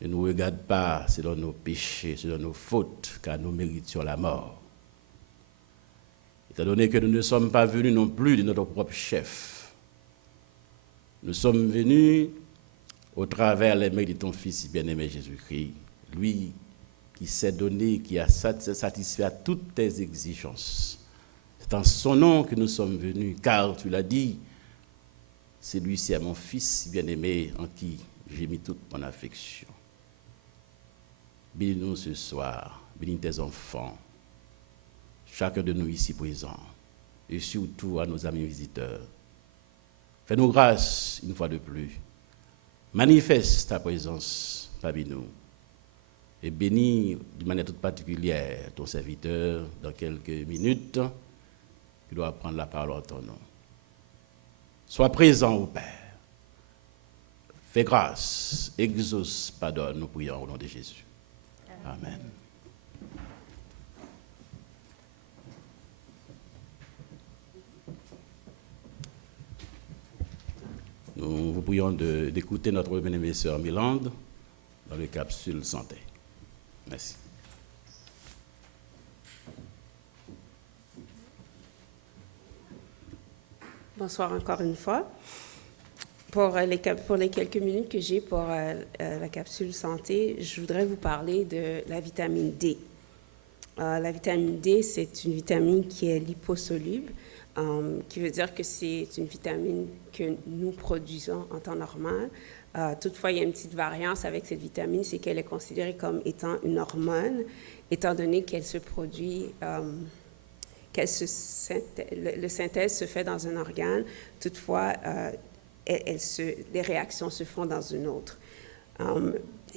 Ne nous regarde pas selon nos péchés, selon nos fautes, car nous méritions la mort. Étant donné que nous ne sommes pas venus non plus de notre propre chef, nous sommes venus au travers les mains de ton Fils bien-aimé Jésus-Christ, lui qui s'est donné, qui a satisfait à toutes tes exigences. C'est en son nom que nous sommes venus, car tu l'as dit, celui-ci est mon Fils bien-aimé en qui j'ai mis toute mon affection. Bénis-nous ce soir, bénis tes enfants, chacun de nous ici présents, et surtout à nos amis visiteurs. Fais-nous grâce une fois de plus. Manifeste ta présence parmi nous. Et bénis d'une manière toute particulière ton serviteur dans quelques minutes qui doit prendre la parole en ton nom. Sois présent au Père. Fais grâce, exauce, pardonne, nous prions au nom de Jésus. Amen. Nous vous prions d'écouter notre bien-aimée sœur Milande dans le capsule santé. Merci. Bonsoir encore une fois. Pour les quelques minutes que j'ai pour la capsule santé, je voudrais vous parler de la vitamine D. La vitamine D, c'est une vitamine qui est liposoluble, qui veut dire que c'est une vitamine que nous produisons en temps normal. Toutefois, il y a une petite variance avec cette vitamine, c'est qu'elle est considérée comme étant une hormone, étant donné qu'elle se produit, le synthèse se fait dans un organe. Toutefois, les réactions se font dans une autre.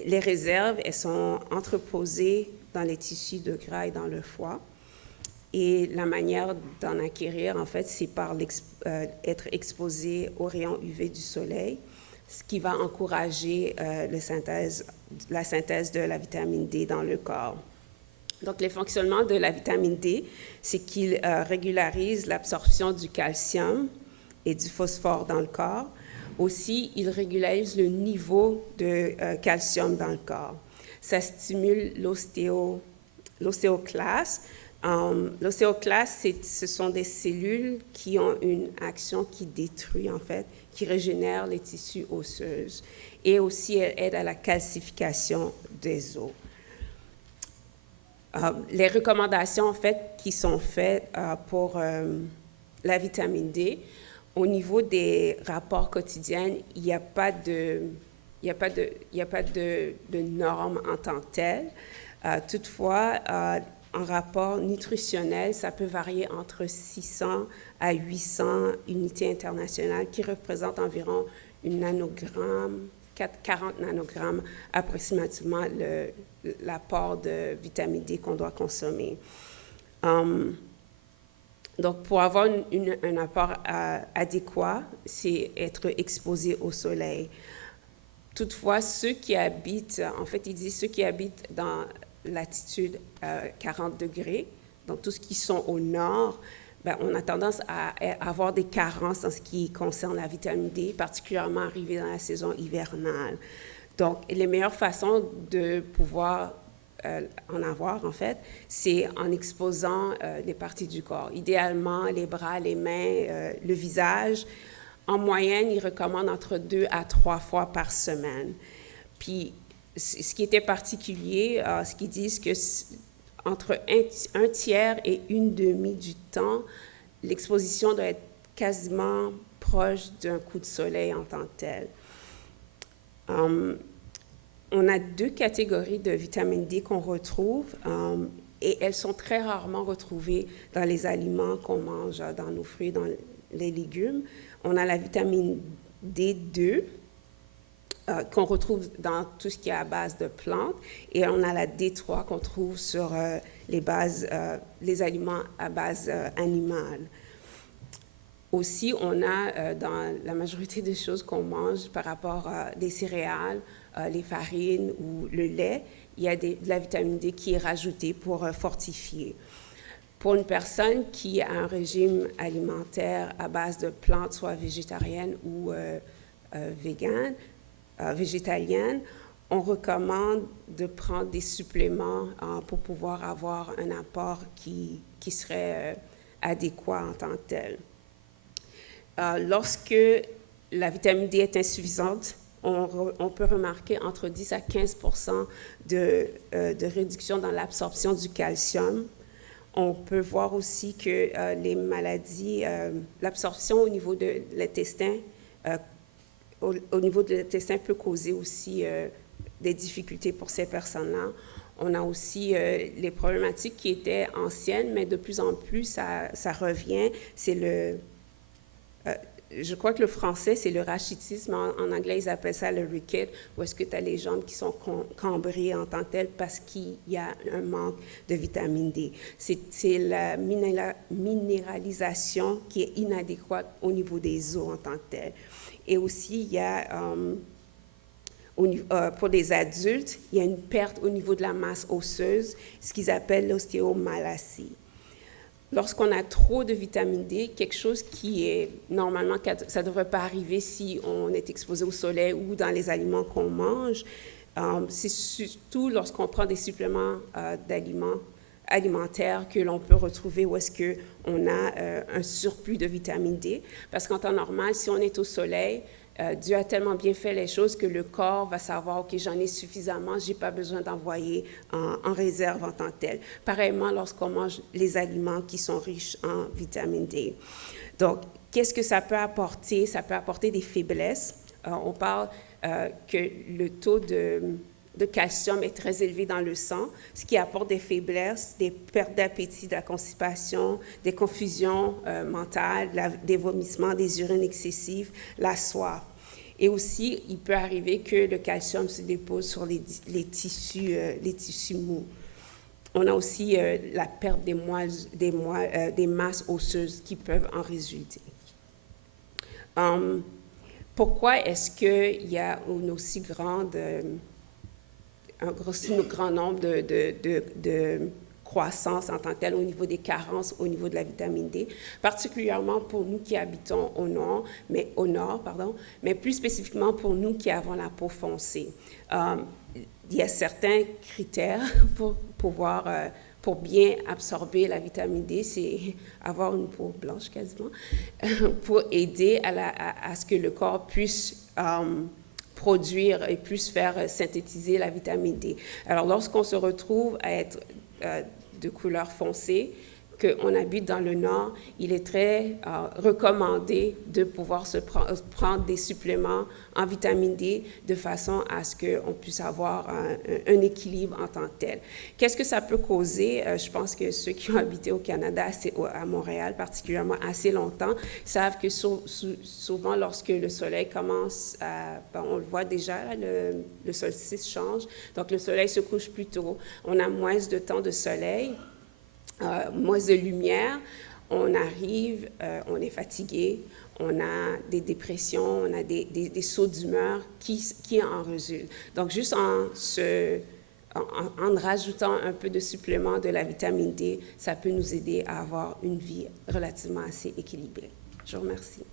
Les réserves, elles sont entreposées dans les tissus de gras et dans le foie. Et la manière d'en acquérir, en fait, c'est par être exposé aux rayons UV du soleil, ce qui va encourager la synthèse de la vitamine D dans le corps. Donc, le fonctionnement de la vitamine D, c'est qu'il régularise l'absorption du calcium et du phosphore dans le corps. Aussi, il régularise le niveau de calcium dans le corps. Ça stimule l'ostéoclaste. L'ostéoclaste, ce sont des cellules qui ont une action qui détruit, en fait, qui régénère les tissus osseux. Et aussi, elle aide à la calcification des os. Les recommandations, en fait, qui sont faites pour la vitamine D, au niveau des rapports quotidiens, il n'y a pas de normes en tant que telles. Toutefois, en rapport nutritionnel, ça peut varier entre 600 à 800 unités internationales qui représentent environ 40 nanogrammes approximativement l'apport de vitamine D qu'on doit consommer. Donc, pour avoir un apport adéquat, c'est être exposé au soleil. Toutefois, ceux qui habitent, en fait, ils disent ceux qui habitent dans latitude 40 degrés, donc tous ceux qui sont au nord, on a tendance à avoir des carences en ce qui concerne la vitamine D, particulièrement arrivé dans la saison hivernale. Donc, les meilleures façons de pouvoir en avoir, en fait, c'est en exposant les parties du corps. Idéalement, les bras, les mains, le visage. En moyenne, ils recommandent entre 2 à 3 fois par semaine. Puis, ce qui était particulier, ce qu'ils disent que entre un tiers et une demi du temps, l'exposition doit être quasiment proche d'un coup de soleil en tant que tel. On a 2 catégories de vitamine D qu'on retrouve et elles sont très rarement retrouvées dans les aliments qu'on mange, dans nos fruits, dans les légumes. On a la vitamine D2 qu'on retrouve dans tout ce qui est à base de plantes et on a la D3 qu'on trouve sur les aliments à base animale. Aussi, on a dans la majorité des choses qu'on mange par rapport à des céréales, les farines ou le lait, il y a de la vitamine D qui est rajoutée pour fortifier. Pour une personne qui a un régime alimentaire à base de plantes, soit végétarienne ou végétalienne, on recommande de prendre des suppléments pour pouvoir avoir un apport qui serait adéquat en tant que tel. Lorsque la vitamine D est insuffisante, on peut remarquer entre 10 à 15% de réduction dans l'absorption du calcium. On peut voir aussi que les maladies, l'absorption au niveau de l'intestin, au niveau de l'intestin peut causer aussi des difficultés pour ces personnes-là. On a aussi les problématiques qui étaient anciennes, mais de plus en plus, ça revient. C'est je crois que le français, c'est le rachitisme. En anglais, ils appellent ça le ricket, où est-ce que tu as les jambes qui sont cambrées en tant que telles parce qu'il y a un manque de vitamine D. C'est la minéralisation qui est inadéquate au niveau des os en tant que telles. Et aussi, il y a, pour les adultes, il y a une perte au niveau de la masse osseuse, ce qu'ils appellent l'ostéomalacie. Lorsqu'on a trop de vitamine D, quelque chose qui est normalement, ça ne devrait pas arriver si on est exposé au soleil ou dans les aliments qu'on mange, c'est surtout lorsqu'on prend des suppléments alimentaires que l'on peut retrouver où est-ce qu'on a un surplus de vitamine D. Parce qu'en temps normal, si on est au soleil, Dieu a tellement bien fait les choses que le corps va savoir, OK, j'en ai suffisamment, je n'ai pas besoin d'envoyer en réserve en tant que tel. Pareillement, lorsqu'on mange les aliments qui sont riches en vitamine D. Donc, qu'est-ce que ça peut apporter? Ça peut apporter des faiblesses. On parle que le taux de calcium est très élevé dans le sang, ce qui apporte des faiblesses, des pertes d'appétit, de la constipation, des confusions mentales, des vomissements, des urines excessives, la soif. Et aussi, il peut arriver que le calcium se dépose sur les tissus mous. On a aussi la perte des masses osseuses qui peuvent en résulter. Pourquoi est-ce qu'il y a une aussi grande... un grand nombre de croissance en tant que telle au niveau des carences, au niveau de la vitamine D, particulièrement pour nous qui habitons au nord, mais plus spécifiquement pour nous qui avons la peau foncée. Il y a certains critères pour bien absorber la vitamine D, c'est avoir une peau blanche quasiment, pour aider à ce que le corps puisse produire et puisse faire synthétiser la vitamine D. Alors, lorsqu'on se retrouve à être de couleur foncée, qu'on habite dans le nord, il est très recommandé de pouvoir prendre des suppléments en vitamine D de façon à ce qu'on puisse avoir un équilibre en tant que tel. Qu'est-ce que ça peut causer? Je pense que ceux qui ont habité au Canada, à Montréal particulièrement assez longtemps, savent que souvent lorsque le soleil commence on le voit déjà, là, le solstice change, donc le soleil se couche plus tôt, on a moins de temps de soleil, moins de lumière, on arrive, on est fatigué, on a des dépressions, on a des sauts d'humeur qui en résultent. Donc, juste en rajoutant un peu de supplément de la vitamine D, ça peut nous aider à avoir une vie relativement assez équilibrée. Je vous remercie.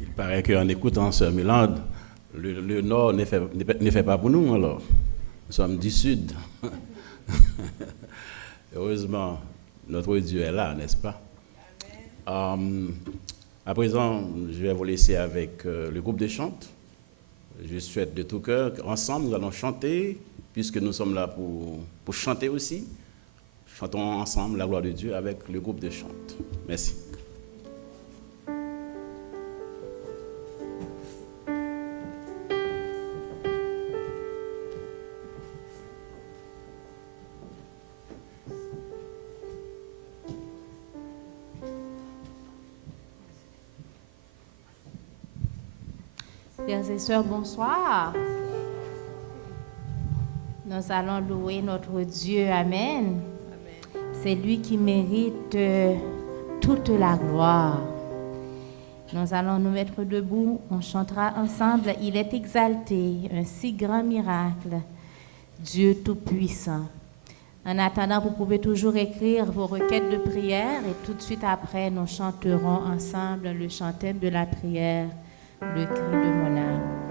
Il paraît qu'en écoutant Sœur Mélande, le Nord ne fait pas pour nous, alors. Nous sommes du Sud. Heureusement, notre Dieu est là, n'est-ce pas? À présent, je vais vous laisser avec le groupe de chant. Je souhaite de tout cœur qu'ensemble, nous allons chanter, puisque nous sommes là pour chanter aussi. Chantons ensemble la gloire de Dieu avec le groupe de chant. Merci. Frères et sœurs, bonsoir. Nous allons louer notre Dieu. Amen. C'est lui qui mérite toute la gloire. Nous allons nous mettre debout. On chantera ensemble. Il est exalté, un si grand miracle. Dieu Tout-Puissant. En attendant, vous pouvez toujours écrire vos requêtes de prière et tout de suite après, nous chanterons ensemble le chantème de la prière, le cri de mon âme.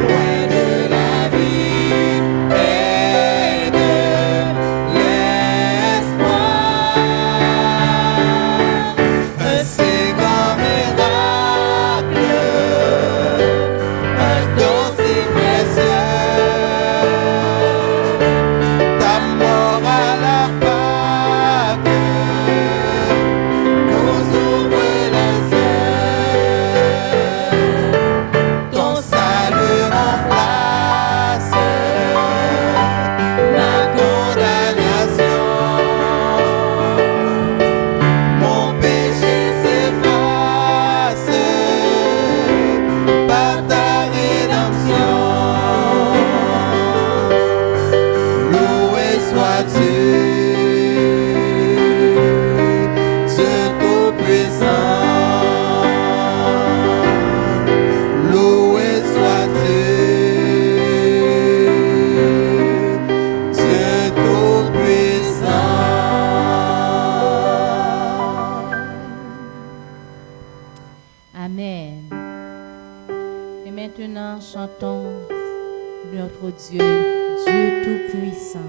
Loin de la vie. notre Dieu, Dieu Tout-Puissant.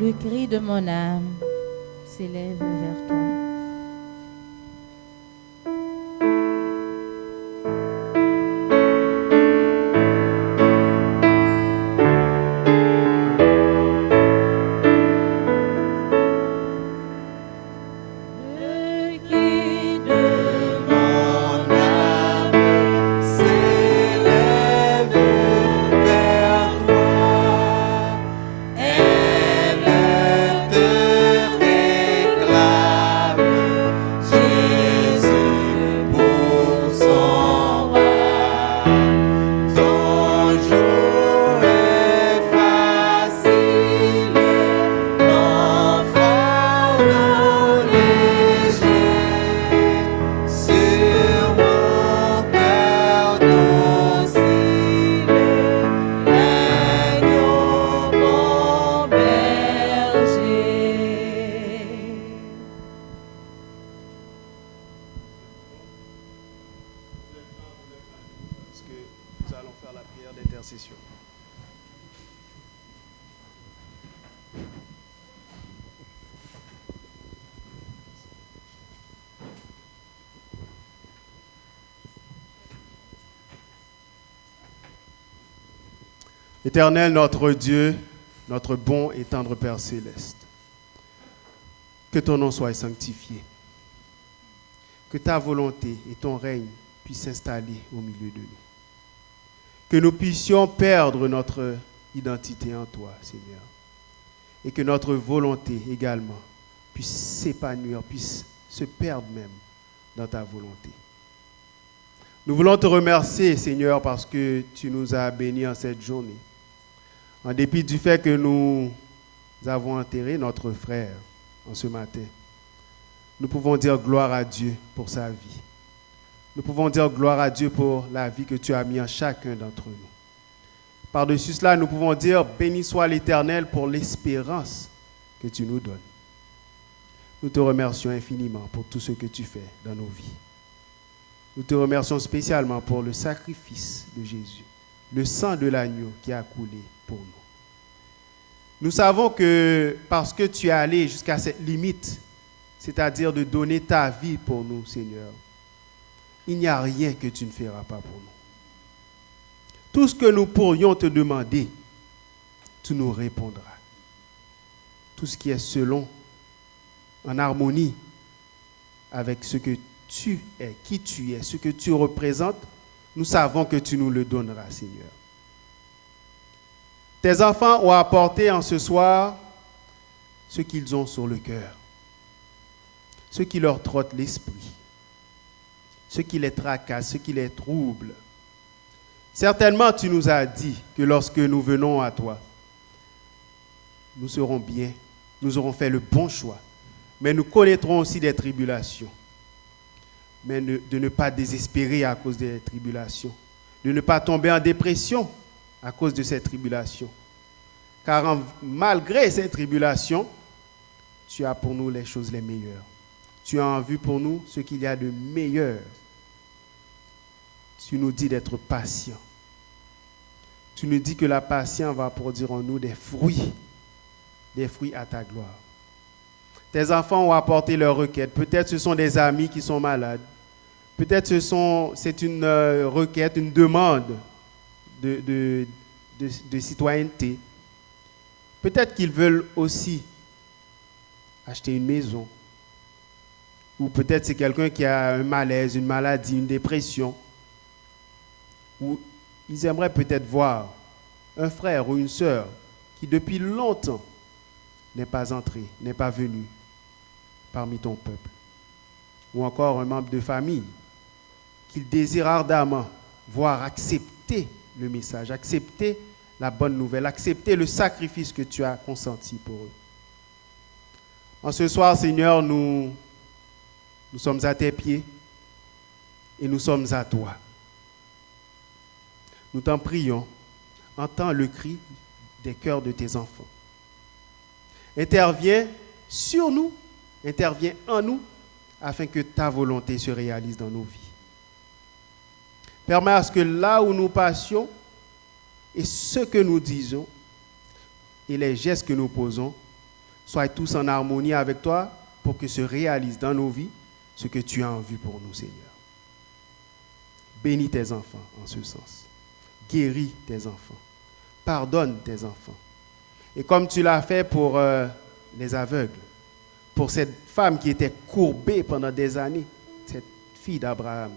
Le cri de mon âme s'élève vers toi. Elle te intercession. Éternel, notre Dieu, notre bon et tendre Père céleste, que ton nom soit sanctifié, que ta volonté et ton règne puissent s'installer au milieu de nous, que nous puissions perdre notre identité en toi, Seigneur, et que notre volonté également puisse s'épanouir, puisse se perdre même dans ta volonté. Nous voulons te remercier, Seigneur, parce que tu nous as bénis en cette journée. En dépit du fait que nous avons enterré notre frère en ce matin, nous pouvons dire gloire à Dieu pour sa vie. Nous pouvons dire gloire à Dieu pour la vie que tu as mis en chacun d'entre nous. Par-dessus cela, nous pouvons dire béni soit l'Éternel pour l'espérance que tu nous donnes. Nous te remercions infiniment pour tout ce que tu fais dans nos vies. Nous te remercions spécialement pour le sacrifice de Jésus, le sang de l'agneau qui a coulé pour nous. Nous savons que parce que tu es allé jusqu'à cette limite, c'est-à-dire de donner ta vie pour nous, Seigneur, il n'y a rien que tu ne feras pas pour nous. Tout ce que nous pourrions te demander, tu nous répondras. Tout ce qui est selon, en harmonie avec ce que tu es, qui tu es, ce que tu représentes, nous savons que tu nous le donneras, Seigneur. Tes enfants ont apporté en ce soir ce qu'ils ont sur le cœur, ce qui leur trotte l'esprit, ce qui les tracasse, ce qui les trouble. Certainement, tu nous as dit que lorsque nous venons à toi, nous serons bien, nous aurons fait le bon choix, mais nous connaîtrons aussi des tribulations. Mais de ne pas désespérer à cause des tribulations, de ne pas tomber en dépression à cause de ces tribulations. Car malgré ces tribulations, tu as pour nous les choses les meilleures. Tu as en vue pour nous ce qu'il y a de meilleur. Tu nous dis d'être patient. Tu nous dis que la patience va produire en nous des fruits à ta gloire. Tes enfants ont apporté leurs requêtes. Peut-être ce sont des amis qui sont malades. Peut-être c'est une requête, une demande de citoyenneté. Peut-être qu'ils veulent aussi acheter une maison. Ou peut-être c'est quelqu'un qui a un malaise, une maladie, une dépression. Ou ils aimeraient peut-être voir un frère ou une sœur qui depuis longtemps n'est pas entré, n'est pas venu parmi ton peuple. Ou encore un membre de famille qu'ils désirent ardemment voir accepter le message, accepter la bonne nouvelle, accepter le sacrifice que tu as consenti pour eux. En ce soir, Seigneur, nous sommes à tes pieds et nous sommes à toi. Nous t'en prions, entends le cri des cœurs de tes enfants. Interviens sur nous, interviens en nous, afin que ta volonté se réalise dans nos vies. Permets à ce que là où nous passions, et ce que nous disons, et les gestes que nous posons, soient tous en harmonie avec toi, pour que se réalise dans nos vies ce que tu as en vue pour nous, Seigneur. Bénis tes enfants en ce sens. Guéris tes enfants. Pardonne tes enfants. Et comme tu l'as fait pour les aveugles, pour cette femme qui était courbée pendant des années, cette fille d'Abraham,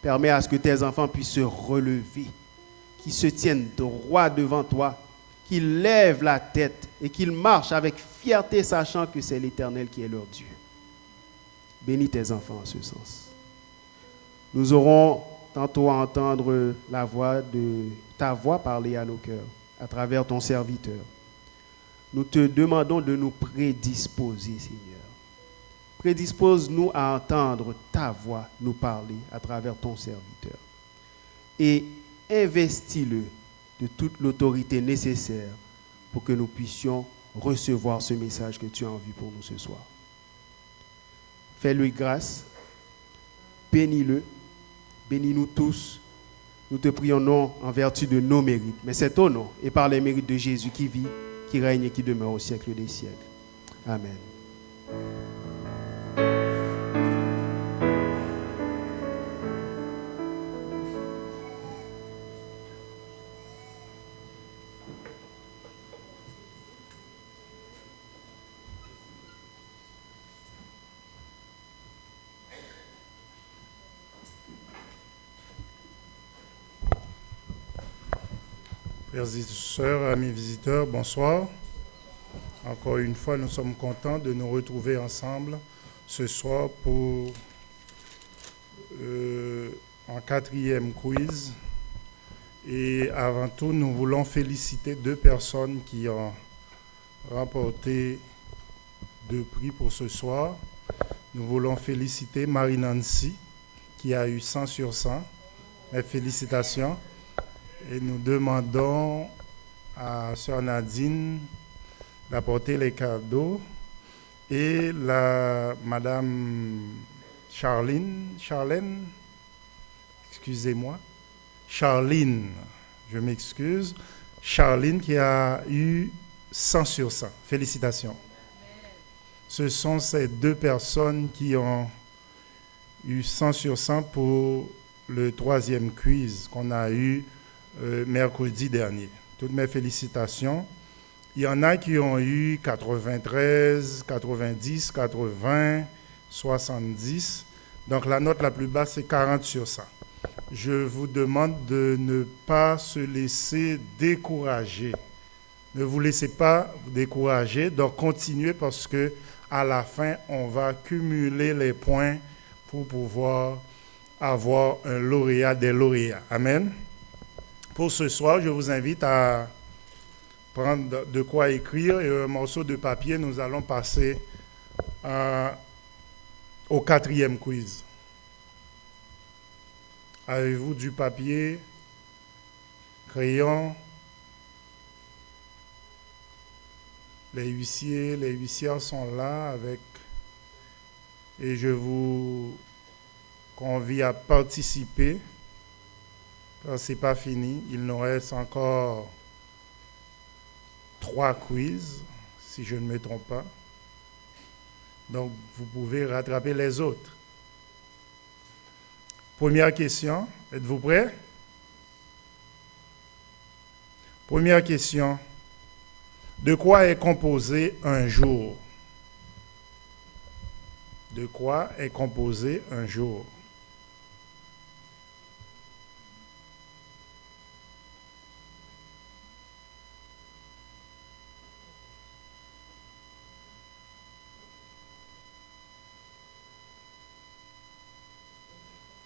permets à ce que tes enfants puissent se relever, qu'ils se tiennent droit devant toi, qu'ils lèvent la tête et qu'ils marchent avec fierté, sachant que c'est l'Éternel qui est leur Dieu. Bénis tes enfants en ce sens. Nous aurons tantôt à entendre ta voix parler à nos cœurs, à travers ton serviteur. Nous te demandons de nous prédisposer, Seigneur. Prédispose-nous à entendre ta voix nous parler à travers ton serviteur. Et investis-le de toute l'autorité nécessaire pour que nous puissions recevoir ce message que tu as envie pour nous ce soir. Fais-lui grâce, bénis-le, bénis-nous tous, Nous te prions non en vertu de nos mérites, mais c'est au nom et par les mérites de Jésus qui vit, qui règne et qui demeure au siècle des siècles. Amen. Frères et sœurs, amis visiteurs, bonsoir. Encore une fois, nous sommes contents de nous retrouver ensemble ce soir pour un 4e quiz. Et avant tout, nous voulons féliciter 2 personnes qui ont remporté 2 prix pour ce soir. Nous voulons féliciter Marie-Nancy qui a eu 100 sur 100. Mes félicitations. Et nous demandons à Sœur Nadine d'apporter les cadeaux et Madame Charline, excusez-moi, Charline, je m'excuse, Charline qui a eu 100 sur 100. Félicitations. Ce sont ces 2 personnes qui ont eu 100 sur 100 pour le 3e quiz qu'on a eu mercredi dernier. Toutes mes félicitations. Il y en a qui ont eu 93, 90, 80, 70. Donc la note la plus basse, c'est 40 sur 100. Je vous demande de ne pas se laisser décourager. Ne vous laissez pas décourager, donc continuez parce que à la fin, on va cumuler les points pour pouvoir avoir un lauréat des lauréats. Amen. Pour ce soir, je vous invite à prendre de quoi écrire et un morceau de papier. Nous allons passer au 4e quiz. Avez-vous du papier, crayon? Les huissières sont là avec... Et je vous convie à participer. Ce n'est pas fini. Il nous reste encore 3 quiz, si je ne me trompe pas. Donc, vous pouvez rattraper les autres. Première question. Êtes-vous prêts? Première question. De quoi est composé un jour? De quoi est composé un jour?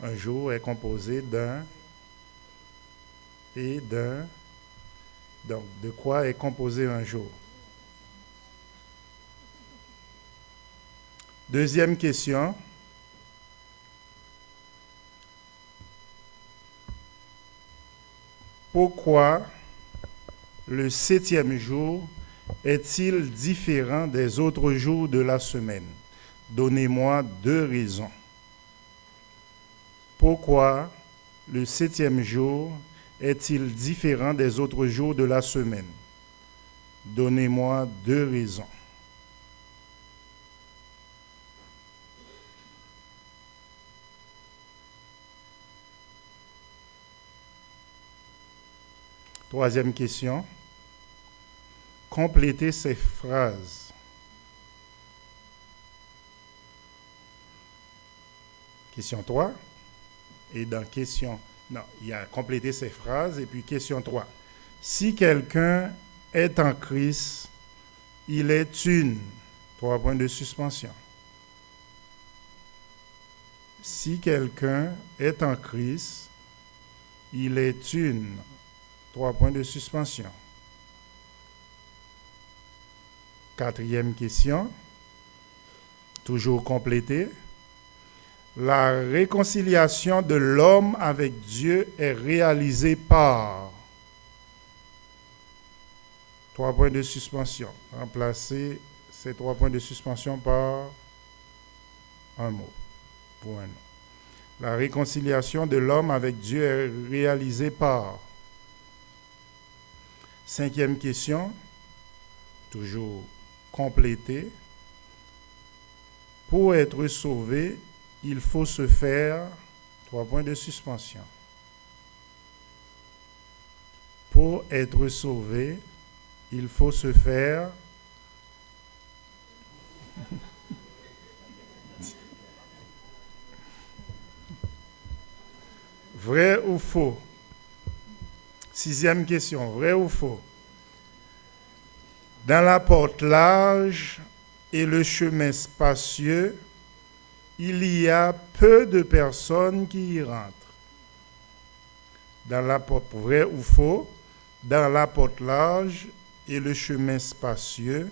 Un jour est composé d'un et d'un. Donc, de quoi est composé un jour? Deuxième question. Pourquoi le 7e jour est-il différent des autres jours de la semaine? Donnez-moi 2 raisons. Pourquoi le 7e jour est-il différent des autres jours de la semaine? Donnez-moi 2 raisons. Troisième question. Complétez ces phrases. Question 3. Et dans question... Non, il y a compléter ces phrases. Et puis question 3. Si quelqu'un est en Christ, il est une... 3 points de suspension. Si quelqu'un est en Christ, il est une... 3 points de suspension. 4e question. Toujours complétée. La réconciliation de l'homme avec Dieu est réalisée par 3 points de suspension. Remplacez ces 3 points de suspension par un mot, pour un nom. La réconciliation de l'homme avec Dieu est réalisée par. 5e question, toujours complétée. Pour être sauvé, il faut se faire 3 points de suspension. Pour être sauvé, il faut se faire vrai ou faux? 6e question, vrai ou faux? Dans la porte large et le chemin spacieux, il y a peu de personnes qui y rentrent. Dans la porte, vrai ou faux? Dans la porte large et le chemin spacieux,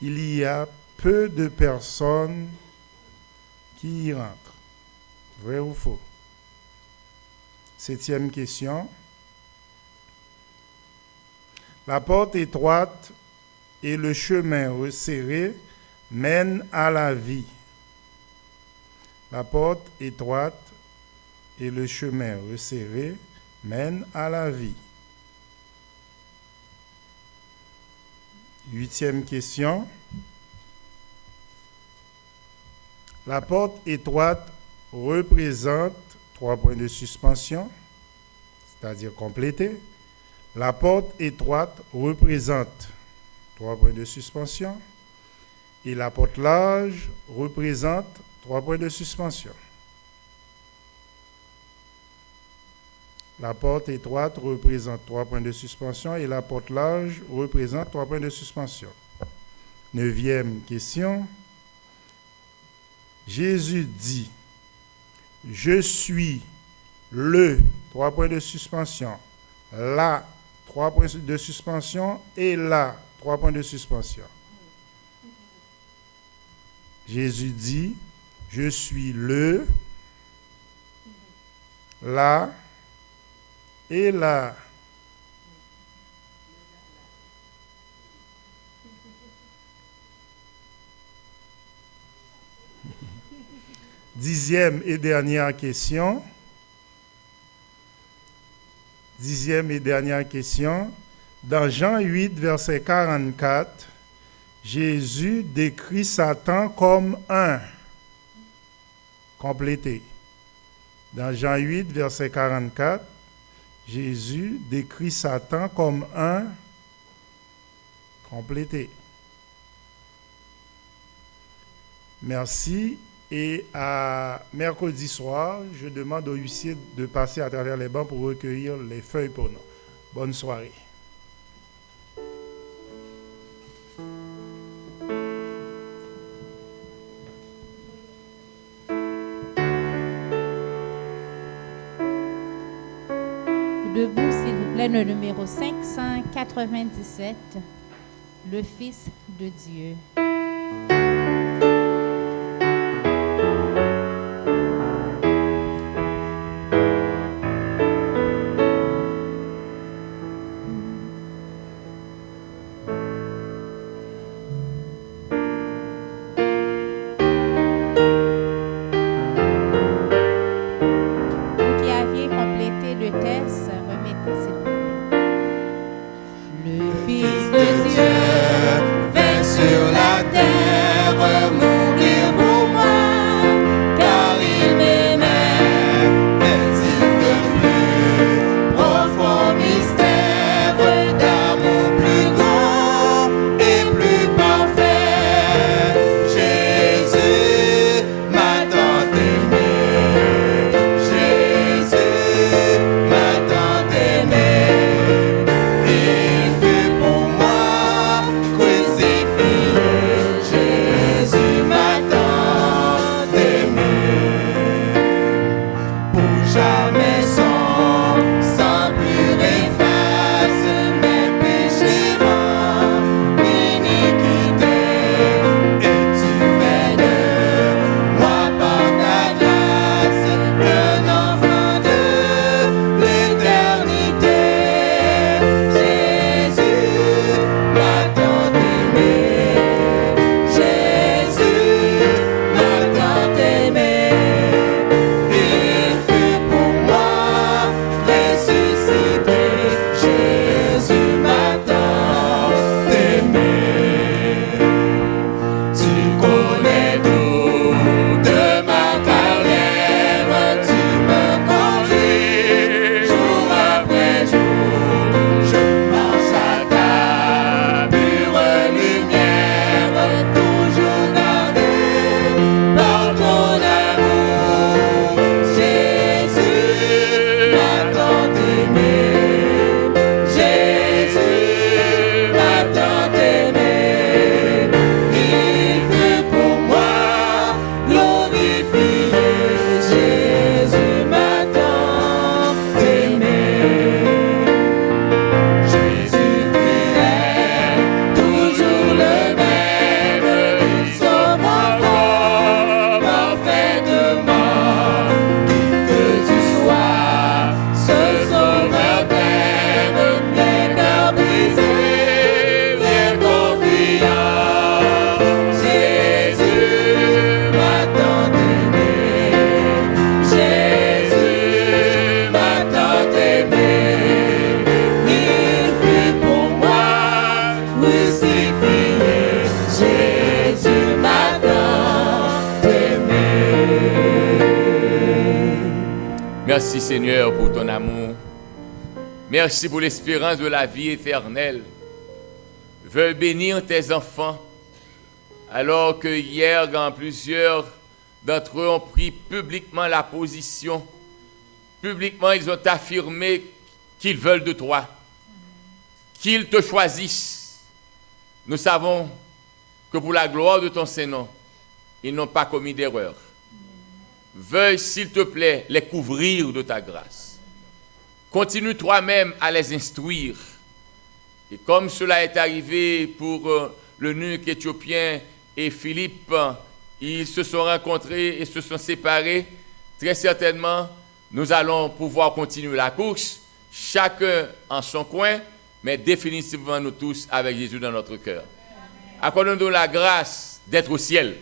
il y a peu de personnes qui y rentrent. Vrai ou faux? 7e question. La porte étroite et le chemin resserré mènent à la vie. La porte étroite et le chemin resserré mènent à la vie. 8e question. La porte étroite représente 3 points de suspension, c'est-à-dire complété. La porte étroite représente 3 points de suspension et la porte large représente 3 points de suspension. La porte étroite représente 3 points de suspension et la porte large représente 3 points de suspension. 9e question. Jésus dit, je suis le 3 points de suspension, la 3 points de suspension et la 3 points de suspension. Jésus dit, je suis le, la et la. Dixième et dernière question. Dixième et dernière question. Dans Jean 8, verset 44, Jésus décrit Satan comme un. Complété. Dans Jean 8, verset 44, Jésus décrit Satan comme un. Complété. Merci. Et à mercredi soir, je demande aux huissiers de passer à travers les bancs pour recueillir les feuilles pour nous. Bonne soirée. Debout, s'il vous plaît, le numéro 597, le Fils de Dieu. Le Fils de Dieu vint sur la terre. Merci Seigneur pour ton amour. Merci pour l'espérance de la vie éternelle. Veuille bénir tes enfants, alors que hier, quand plusieurs d'entre eux ont pris publiquement la position, publiquement ils ont affirmé qu'ils veulent de toi, qu'ils te choisissent. Nous savons que pour la gloire de ton Saint-Nom, ils n'ont pas commis d'erreur. Veuille, s'il te plaît, les couvrir de ta grâce. Continue toi-même à les instruire. Et comme cela est arrivé pour l'eunuque éthiopien et Philippe, ils se sont rencontrés et se sont séparés. Très certainement, nous allons pouvoir continuer la course, chacun en son coin, mais définitivement nous tous avec Jésus dans notre cœur. Accorde-nous la grâce d'être au ciel.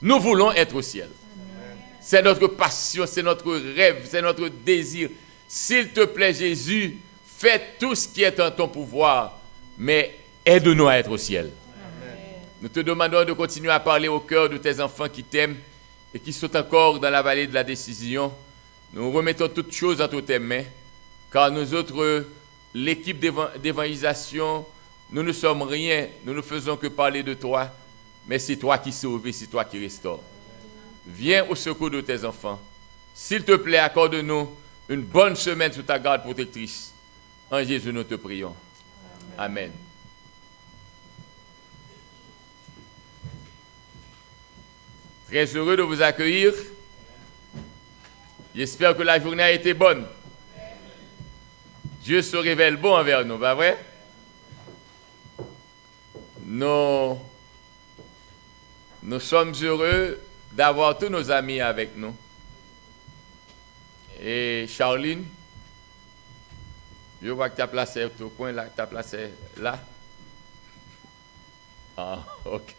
Nous voulons être au ciel. C'est notre passion, c'est notre rêve, c'est notre désir. S'il te plaît, Jésus, fais tout ce qui est en ton pouvoir, mais aide-nous à être au ciel. Amen. Nous te demandons de continuer à parler au cœur de tes enfants qui t'aiment et qui sont encore dans la vallée de la décision. Nous remettons toutes choses entre tes mains, car nous autres, l'équipe d'évangélisation, nous ne sommes rien, nous ne faisons que parler de toi, mais c'est toi qui sauves, c'est toi qui restaures. Viens au secours de tes enfants. S'il te plaît, accorde-nous une bonne semaine sous ta garde protectrice. En Jésus, nous te prions. Amen. Très heureux de vous accueillir. J'espère que la journée a été bonne. Dieu se révèle bon envers nous, pas vrai? Nous sommes heureux d'avoir tous nos amis avec nous. Et Charline, je vois que tu as placé au coin là, tu as placé là. Ah, ok.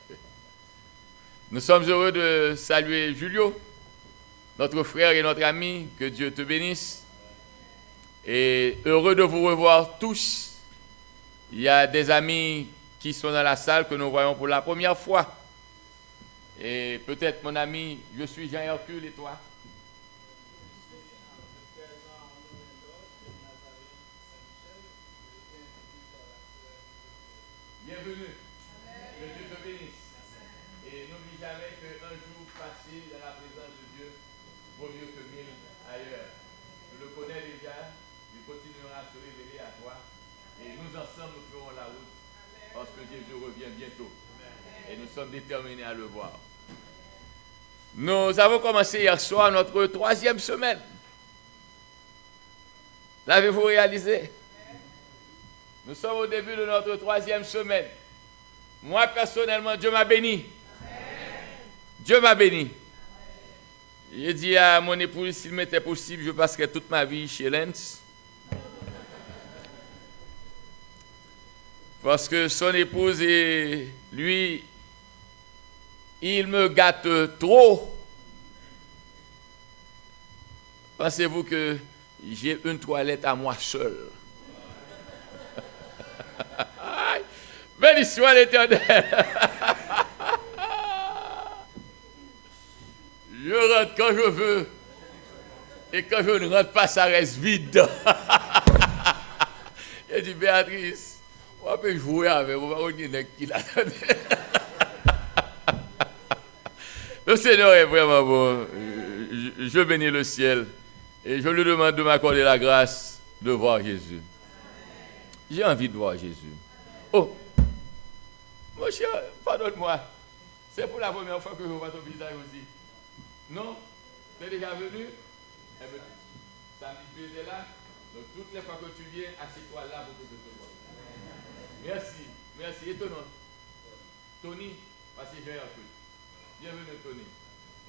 Nous sommes heureux de saluer Julio, notre frère et notre ami, que Dieu te bénisse. Et heureux de vous revoir tous. Il y a des amis qui sont dans la salle que nous voyons pour la première fois. Et peut-être mon ami, je suis Jean Hercule et toi? Bienvenue. Que Dieu te bénisse. Et n'oublie jamais qu'un jour passé dans la présence de Dieu vaut mieux que 1000 ailleurs. Tu le connais déjà, il continuera à se révéler à toi. Et nous ensemble, nous ferons la route parce que Jésus revient bientôt. Et nous sommes déterminés à le voir. Nous avons commencé hier soir notre 3e semaine. L'avez-vous réalisé? Nous sommes au début de notre 3e semaine. Moi, personnellement, Dieu m'a béni. Dieu m'a béni. J'ai dit à mon épouse, s'il m'était possible, je passerais toute ma vie chez Lens. Parce que son épouse et lui, il me gâte trop. Pensez-vous que j'ai une toilette à moi seul? Béni soit l'Éternel. Je rentre quand je veux. Et quand je ne rentre pas, ça reste vide. Il dit, Béatrice, on peut jouer avec, on va regarder qui l'attendait. Le Seigneur est vraiment bon. Je bénis le ciel et je lui demande de m'accorder la grâce de voir Jésus. J'ai envie de voir Jésus. Oh, mon cher, pardonne-moi. C'est pour la première fois que je vois ton visage aussi. Non? Tu es déjà venu? Eh bien, samedi tu étais là. Donc toutes les fois que tu viens, assieds-toi là pour que je te vois. Merci, merci. Et ton nom? Tony, voici Jean Hercule. Bienvenue Tony.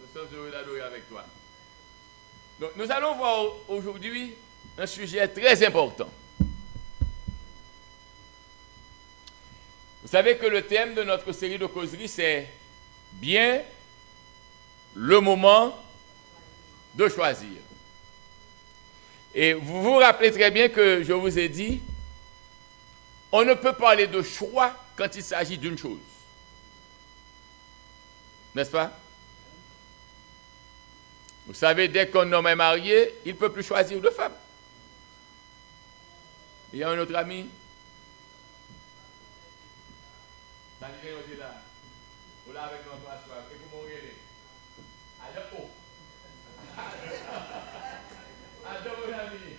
Nous sommes heureux d'adorer avec toi. Donc, nous allons voir aujourd'hui un sujet très important. Vous savez que le thème de notre série de causeries, c'est bien le moment de choisir. Et vous vous rappelez très bien que je vous ai dit, on ne peut parler de choix quand il s'agit d'une chose. N'est-ce pas? Vous savez, dès qu'un homme est marié, il ne peut plus choisir de femme. Il y a un autre ami. Ça dit que là. Vous là avec notre soir. Et vous mourrez. Alors, oh. Adore mon ami.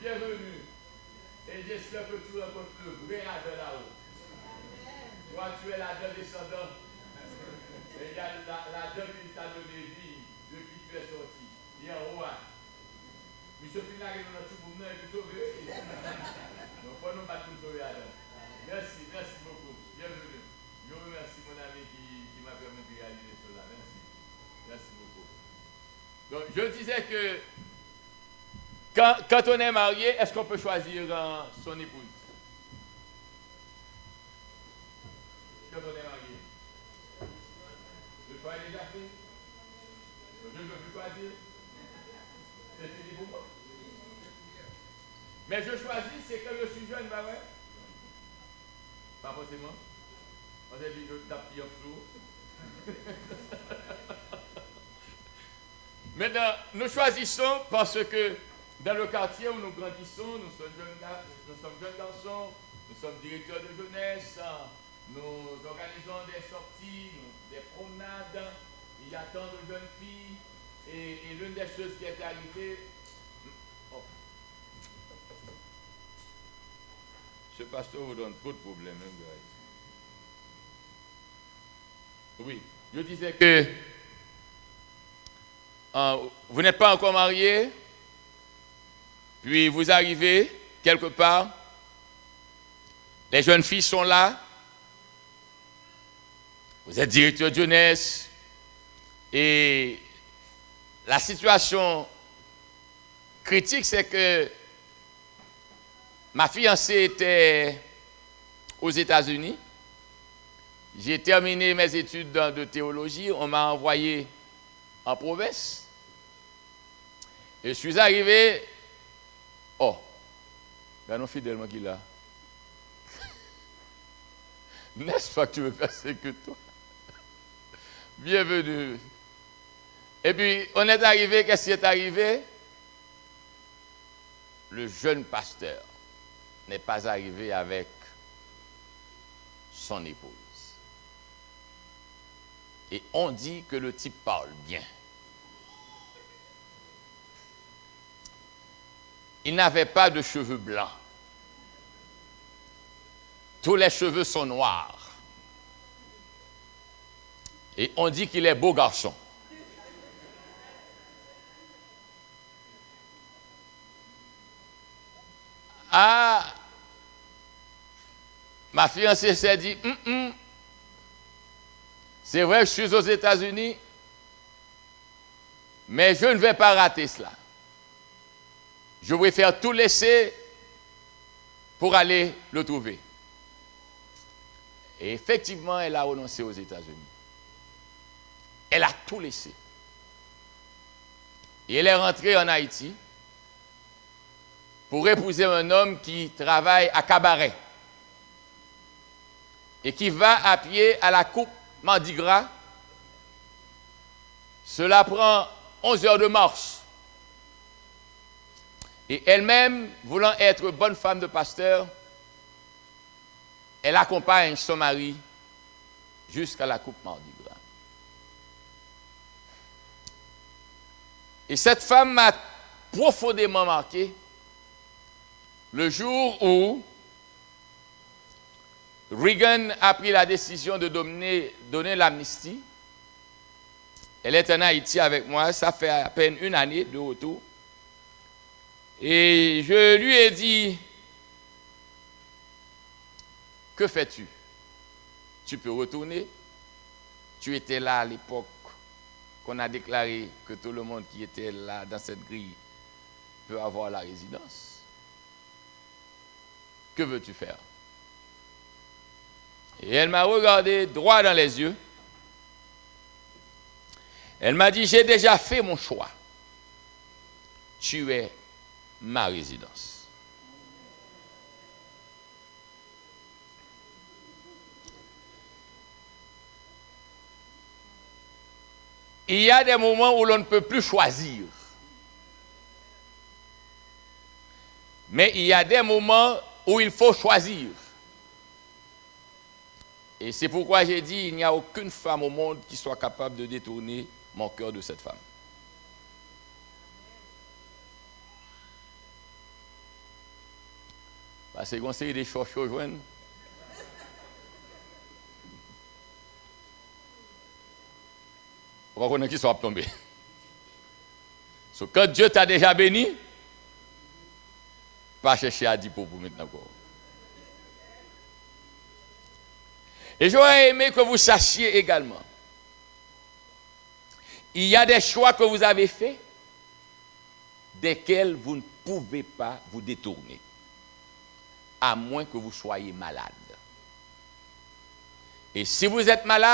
Bienvenue. Et j'espère que tu rencontres le vrai Adam là-haut. Toi, tu es l'Adam descendant. Et il y a l'Adam qui t'a donné vie, de qui tu es sorti. Il y a un roi. Monsieur Pinard, nous avons tout le monde et puis sauvé. Donc, faut nous battre pour sauver Adam. Merci beaucoup. Bienvenue. Je vous remercie, mon ami, qui m'a permis de réaliser cela. Merci beaucoup. Donc, je disais que quand on est marié, est-ce qu'on peut choisir son épouse? Quand on est marié. Le choix est déjà fait. Je ne veux plus choisir. C'est fini pour moi. Mais je choisis, c'est quand je suis jeune, bah ouais. Pas forcément. On a dit que je tape en dessous. Maintenant, nous choisissons parce que dans le quartier où nous grandissons, nous sommes jeunes garçons, nous sommes directeurs de jeunesse, nous organisons des sorties, des promenades, il y a tant de jeunes filles, et l'une des choses qui est arrivée, ce pasteur vous donne trop de problèmes, hein, guys. Oui, je disais que vous n'êtes pas encore marié, puis vous arrivez quelque part, les jeunes filles sont là, vous êtes directeur de jeunesse, et la situation critique, c'est que ma fiancée était aux États-Unis. J'ai terminé mes études de théologie, on m'a envoyé en province. Et je suis arrivé. Oh, regardons fidèlement qu'il a. N'est-ce pas que tu veux passer que toi? Bienvenue. Et puis, on est arrivé, qu'est-ce qui est arrivé? Le jeune pasteur n'est pas arrivé avec son épouse. Et on dit que le type parle bien. Il n'avait pas de cheveux blancs. Tous les cheveux sont noirs. Et on dit qu'il est beau garçon. Ah, ma fiancée s'est dit, c'est vrai que je suis aux États-Unis, mais je ne vais pas rater cela. Je vais faire tout laisser pour aller le trouver. Et effectivement, elle a renoncé aux États-Unis. Elle a tout laissé. Et elle est rentrée en Haïti pour épouser un homme qui travaille à Cabaret et qui va à pied à la coupe Mardi Gras. Cela prend 11 heures de marche. Et elle-même, voulant être bonne femme de pasteur, elle accompagne son mari jusqu'à la coupe Mardi Gras. Et cette femme m'a profondément marqué le jour où Reagan a pris la décision de donner l'amnistie. Elle est en Haïti avec moi, ça fait à peine une année de retour. Et je lui ai dit, que fais-tu? Tu peux retourner? Tu étais là à l'époque qu'on a déclaré que tout le monde qui était là dans cette grille peut avoir la résidence. Que veux-tu faire? Et elle m'a regardé droit dans les yeux. Elle m'a dit, j'ai déjà fait mon choix. Tu es ma résidence. Il y a des moments où l'on ne peut plus choisir. Mais il y a des moments où il faut choisir. Et c'est pourquoi j'ai dit, il n'y a aucune femme au monde qui soit capable de détourner mon cœur de cette femme. Parce que conseil des choses joindre. On va connaître qui soit tombé. So, quand Dieu t'a déjà béni, pas chercher à dire pour vous maintenant encore. Et j'aurais aimé que vous sachiez également, il y a des choix que vous avez faits, desquels vous ne pouvez pas vous détourner, à moins que vous soyez malade. Et si vous êtes malade,